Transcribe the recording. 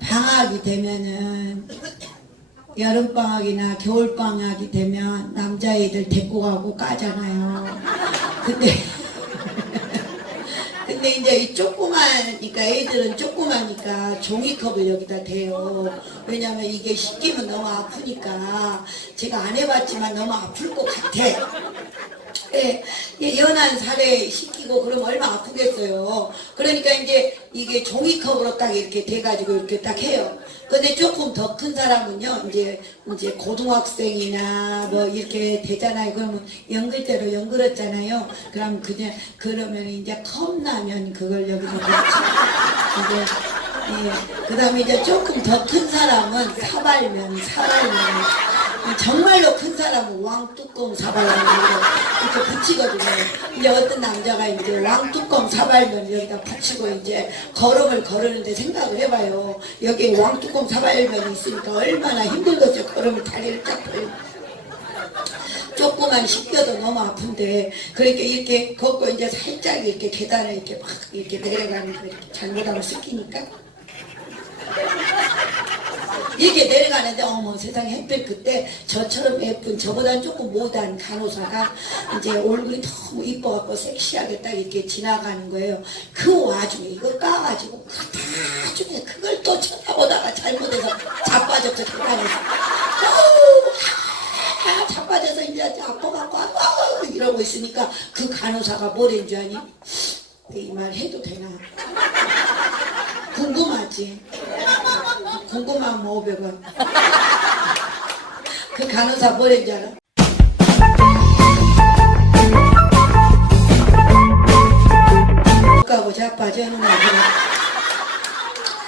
방학이 되면은 여름방학이나 겨울방학이 되면 남자애들 데리고 가고 까잖아요. 근데 이제 이 조그마니까 애들은 조그마니까 종이컵을 여기다 대요. 왜냐면 이게 씻기면 너무 아프니까. 제가 안 해봤지만 너무 아플 것 같아. 예, 연한 살에 씻기고 그러면 얼마나 아프겠어요. 그러니까 이제 이게 종이컵으로 딱 이렇게 돼가지고 이렇게 딱 해요. 근데 조금 더 큰 사람은요, 이제 고등학생이나 뭐 이렇게 되잖아요. 그러면 연글대로 연글었잖아요. 그러면 이제 컵라면 그걸 여기서 넣죠. 이제, 예, 그 다음에 이제 조금 더 큰 사람은 사발면. 정말로 큰 사람은 왕뚜껑 사발면 이렇게 붙이거든요. 이제 어떤 남자가 이제 왕뚜껑 사발면 여기다 붙이고 이제 걸음을 걸으는데 생각을 해봐요. 여기에 왕뚜껑 사발면이 있으니까 얼마나 힘들겠어요. 걸음을 다리를 쫙 벌리고. 조금만 씻겨도 너무 아픈데, 그러니까 이렇게 걷고 이제 살짝 이렇게 계단을 이렇게 막 이렇게 내려가는 거 이렇게 잘못하면 씻기니까. 이렇게 내려가는데 어머 세상에 햇빛 그때 저처럼 예쁜 저보다 조금 못한 간호사가 이제 얼굴이 너무 이뻐갖고 섹시하게 딱 이렇게 지나가는 거예요. 그 와중에 이걸 까가지고 나중에 그걸 또 쳐다보다가 잘못해서 자빠졌죠. 계단에서 자빠져서 이제 아파갖고 이러고 있으니까 그 간호사가 뭐랬는 줄 아니? 이 말 해도 되나? 궁금하지? 궁금하면 500원. 그 간호사 뭐랬는 줄 알아? 못 가고 자빠져.